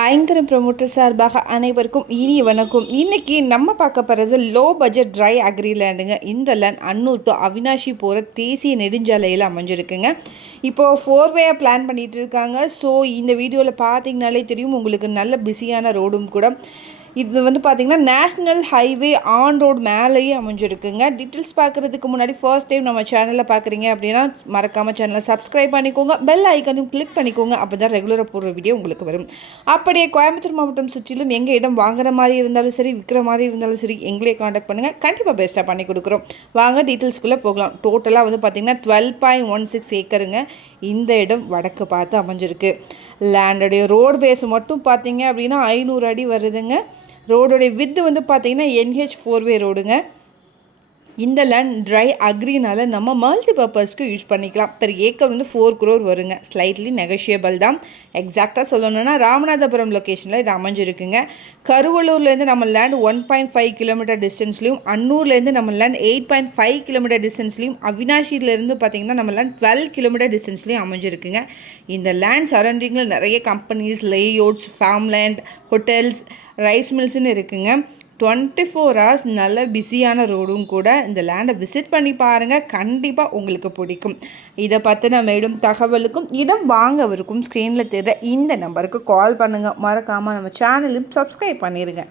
ஐங்கரம் promoter சார்பாக அனைவருக்கும் இனிய வணக்கம். இன்றைக்கி நம்ம பார்க்க போகிறது லோ பட்ஜெட் ட்ரை அக்ரி லேண்டுங்க. இந்த லேண்ட் அன்னூர் டு அவினாஷி போகிற தேசிய நெடுஞ்சாலையில் அமைஞ்சிருக்குங்க. இப்போது 4 பிளான் பண்ணிகிட்டு இருக்காங்க. ஸோ இந்த வீடியோவில் பார்த்தீங்கனாலே தெரியும், உங்களுக்கு நல்ல பிஸியான ரோடும் கூட. இது வந்து பார்த்திங்கன்னா நேஷ்னல் ஹைவே ஆன் ரோடு மேலேயே அமைஞ்சிருக்குங்க. டீட்டெயில்ஸ் பார்க்குறதுக்கு முன்னாடி ஃபர்ஸ்ட் டைம் நம்ம சேனலில் பார்க்குறீங்க அப்படின்னா மறக்காமல் சேனலை சப்ஸ்கிரைப் பண்ணிக்கோங்க, பெல் ஐக்கனையும் கிளிக் பண்ணிக்கோங்க. அப்போ தான் ரெகுலராக போடுற வீடியோ உங்களுக்கு வரும். அப்படியே கோயம்புத்தூர் மாவட்டம் சுற்றிலும் எங்கள் இடம் வாங்குற மாதிரி இருந்தாலும் சரி, விற்கிற மாதிரி இருந்தாலும் சரி, எங்களே காண்டாக்ட் பண்ணுங்கள். கண்டிப்பாக பெஸ்ட்டாக பண்ணி கொடுக்குறோம். வாங்க டீட்டெயில்ஸ்குள்ளே போகலாம். டோட்டலாக வந்து பார்த்திங்கன்னா 12.16 ஏக்கருங்க. இந்த இடம் வடக்கு பார்த்து அமைஞ்சிருக்கு. லேண்டுடைய ரோடு பேஸ் மட்டும் பார்த்திங்க அப்படின்னா 500 அடி வருதுங்க. ரோடுடைய வித்து வந்து பார்த்திங்கன்னா NH 4 ரோடுங்க. இந்த லேண்ட் ட்ரை அக்ரினால நம்ம மல்டி பர்பஸ்க்கு யூஸ் பண்ணிக்கலாம். பெர் ஏக்கர் வந்து 4 crore வருங்க. ஸ்லைட்லி நெகோஷியபிள் தான். எக்ஸாக்டாக சொல்லணும்னா ராமநாதபுரம் லொக்கேஷனில் இது அமைஞ்சிருக்குங்க. கருவள்ளூர்லேருந்து நம்ம லேண்ட் 1.5 கிலோமீட்டர் டிஸ்டன்ஸ்லையும், அன்னூர்லேருந்து நம்ம லேண்ட் 8.5 கிலோமீட்டர் டிஸ்டன்ஸ்லையும், அவினாஷிலேருந்து பார்த்திங்கன்னா நம்ம லேண்ட் 12 கிலோமீட்டர் டிஸ்டன்ஸ்லையும் அமைஞ்சிருக்குங்க. இந்த லேண்ட் சரௌண்டிங்கில் நிறைய companies, layouts, farm land, hotels, rice மில்ஸ்ன்னு இருக்குங்க. 24 hours நல்ல பிஸியான ரோடும் கூட. இந்த லேண்டை விசிட் பண்ணி பாருங்கள், கண்டிப்பாக உங்களுக்கு பிடிக்கும். இதை பற்றின மேலும் தகவலுக்கும் இடம் வாங்கவருக்கும் ஸ்க்ரீனில் தெரிகிற இந்த நம்பருக்கு கால் பண்ணுங்கள். மறக்காமல் நம்ம சேனலையும் சப்ஸ்கிரைப் பண்ணிடுங்க.